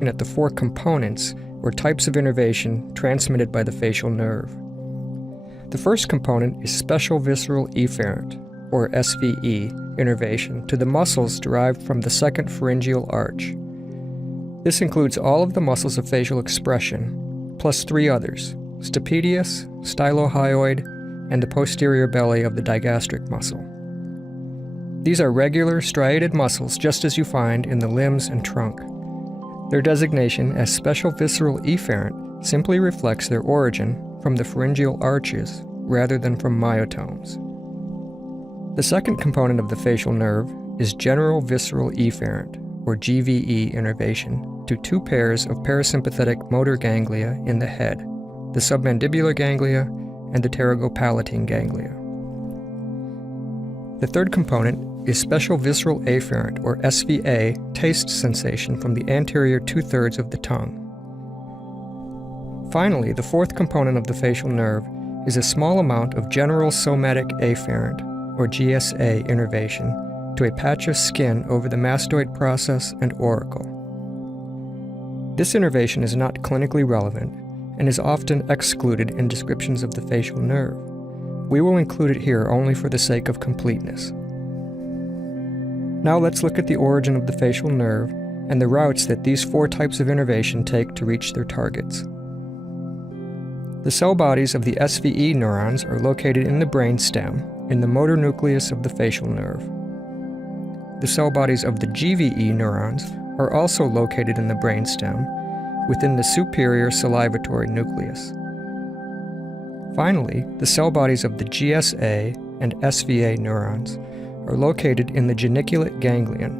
and at the four components, or types of innervation transmitted by the facial nerve. The first component is special visceral efferent, or SVE, innervation to the muscles derived from the second pharyngeal arch. This includes all of the muscles of facial expression, plus three others: stapedius, stylohyoid, and the posterior belly of the digastric muscle. These are regular, striated muscles just as you find in the limbs and trunk. Their designation as special visceral efferent simply reflects their origin from the pharyngeal arches rather than from myotomes. The second component of the facial nerve is general visceral efferent, or GVE innervation, to two pairs of parasympathetic motor ganglia in the head, the submandibular ganglia and the pterygopalatine ganglia. The third component is special visceral afferent, or SVA, taste sensation from the anterior two-thirds of the tongue. Finally, the fourth component of the facial nerve is a small amount of general somatic afferent, or GSA, innervation to a patch of skin over the mastoid process and auricle. This innervation is not clinically relevant and is often excluded in descriptions of the facial nerve. We will include it here only for the sake of completeness. Now let's look at the origin of the facial nerve and the routes that these four types of innervation take to reach their targets. The cell bodies of the SVE neurons are located in the brainstem, in the motor nucleus of the facial nerve. The cell bodies of the GVE neurons are also located in the brainstem, within the superior salivatory nucleus. Finally, the cell bodies of the GSA and SVA neurons are located in the geniculate ganglion,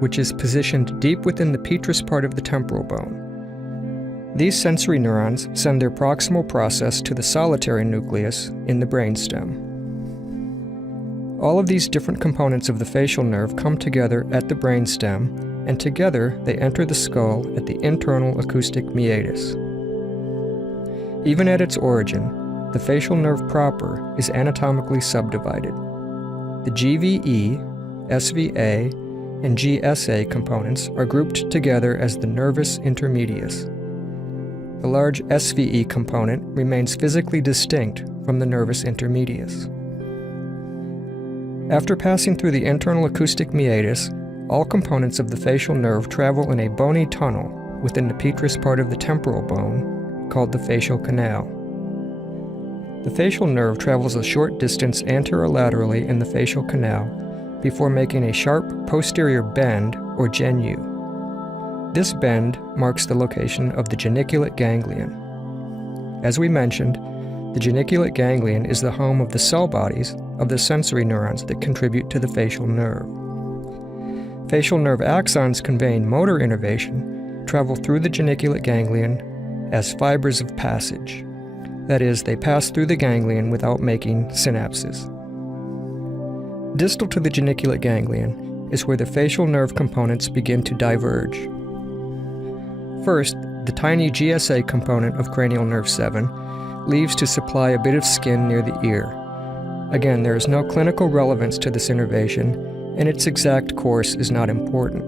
which is positioned deep within the petrous part of the temporal bone. These sensory neurons send their proximal process to the solitary nucleus in the brainstem. All of these different components of the facial nerve come together at the brainstem, and together they enter the skull at the internal acoustic meatus. Even at its origin, the facial nerve proper is anatomically subdivided. The GVE, SVA, and GSA components are grouped together as the nervus intermedius. The large SVE component remains physically distinct from the nervus intermedius. After passing through the internal acoustic meatus, all components of the facial nerve travel in a bony tunnel within the petrous part of the temporal bone, called the facial canal. The facial nerve travels a short distance anterolaterally in the facial canal before making a sharp posterior bend, or genu. This bend marks the location of the geniculate ganglion. As we mentioned, the geniculate ganglion is the home of the cell bodies of the sensory neurons that contribute to the facial nerve. Facial nerve axons conveying motor innervation travel through the geniculate ganglion as fibers of passage. That is, they pass through the ganglion without making synapses. Distal to the geniculate ganglion is where the facial nerve components begin to diverge. First, the tiny GSA component of cranial nerve 7 leaves to supply a bit of skin near the ear. Again, there is no clinical relevance to this innervation, and its exact course is not important.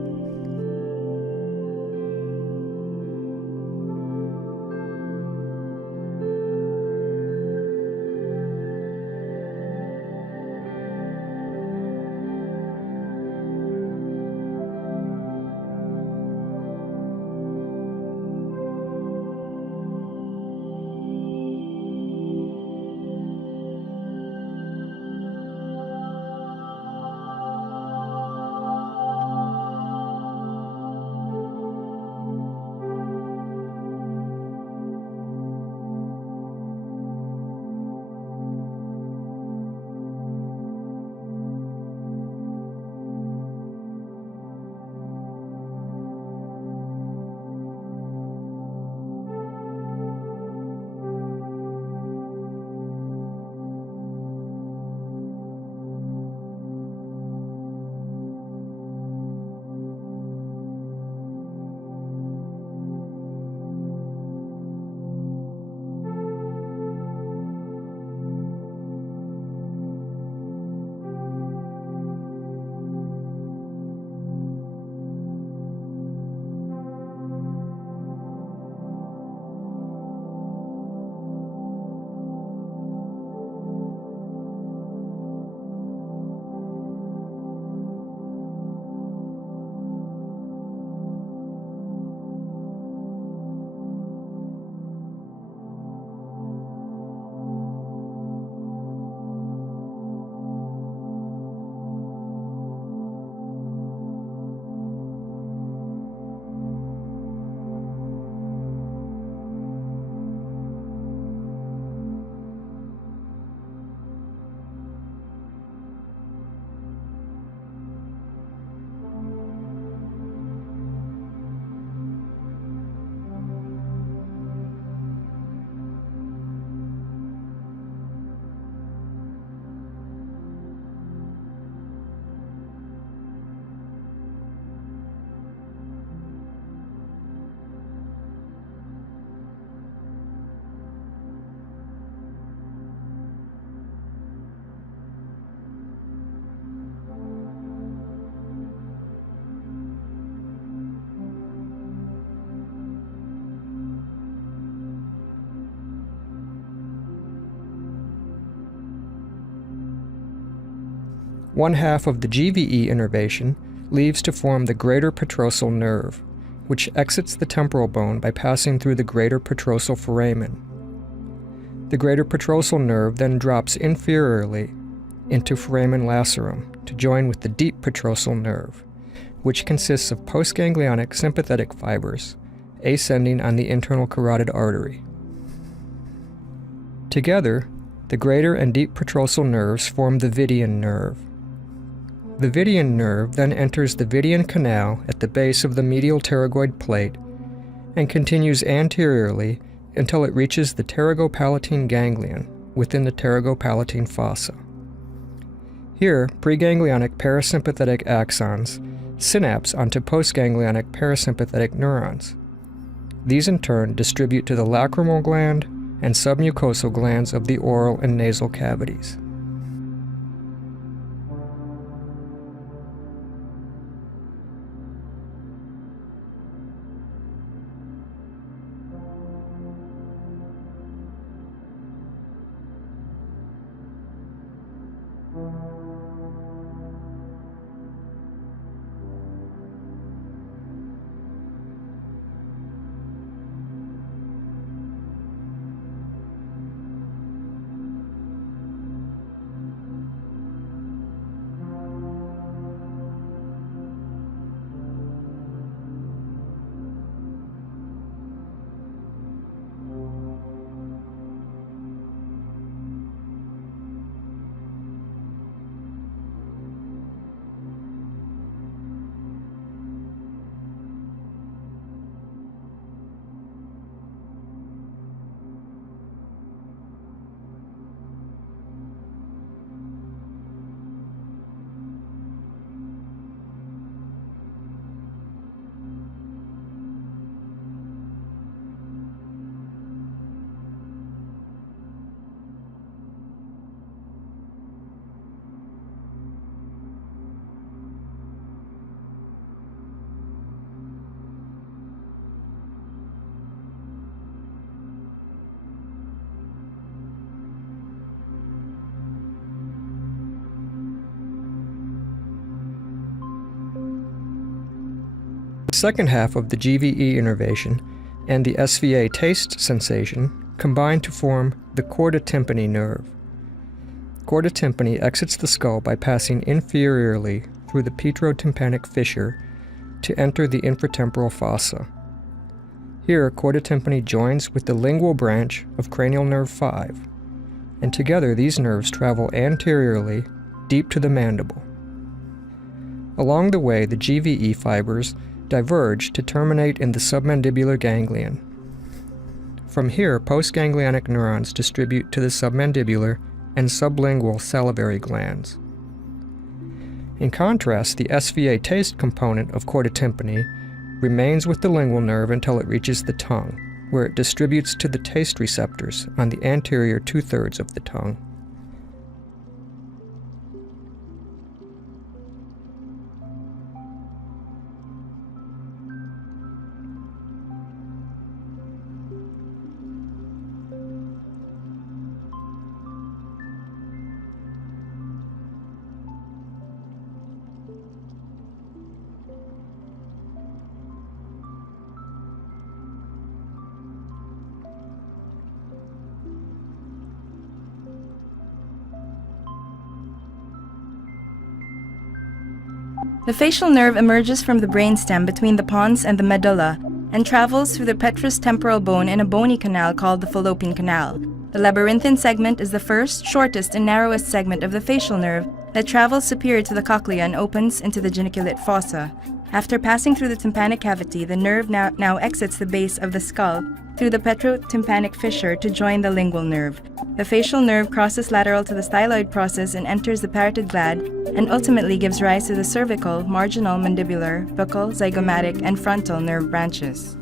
One half of the GVE innervation leaves to form the greater petrosal nerve, which exits the temporal bone by passing through the greater petrosal foramen. The greater petrosal nerve then drops inferiorly into foramen lacerum to join with the deep petrosal nerve, which consists of postganglionic sympathetic fibers ascending on the internal carotid artery. Together, the greater and deep petrosal nerves form the Vidian nerve. The Vidian nerve then enters the Vidian canal at the base of the medial pterygoid plate and continues anteriorly until it reaches the pterygopalatine ganglion within the pterygopalatine fossa. Here, preganglionic parasympathetic axons synapse onto postganglionic parasympathetic neurons. These in turn distribute to the lacrimal gland and submucosal glands of the oral and nasal cavities. The second half of the GVE innervation and the SVA taste sensation combine to form the chorda tympani nerve. Chorda tympani exits the skull by passing inferiorly through the petrotympanic fissure to enter the infratemporal fossa. Here, chorda tympani joins with the lingual branch of cranial nerve 5, and together these nerves travel anteriorly deep to the mandible. Along the way, the GVE fibers diverge to terminate in the submandibular ganglion. From here, postganglionic neurons distribute to the submandibular and sublingual salivary glands. In contrast, the SVA taste component of chorda tympani remains with the lingual nerve until it reaches the tongue, where it distributes to the taste receptors on the anterior 2/3 of the tongue. The facial nerve emerges from the brainstem between the pons and the medulla and travels through the petrous temporal bone in a bony canal called the fallopian canal. The labyrinthine segment is the first, shortest, and narrowest segment of the facial nerve that travels superior to the cochlea and opens into the geniculate fossa. After passing through the tympanic cavity, the nerve now exits the base of the skull through the petrotympanic fissure to join the lingual nerve. The facial nerve crosses lateral to the styloid process and enters the parotid gland, and ultimately gives rise to the cervical, marginal mandibular, buccal, zygomatic, and frontal nerve branches.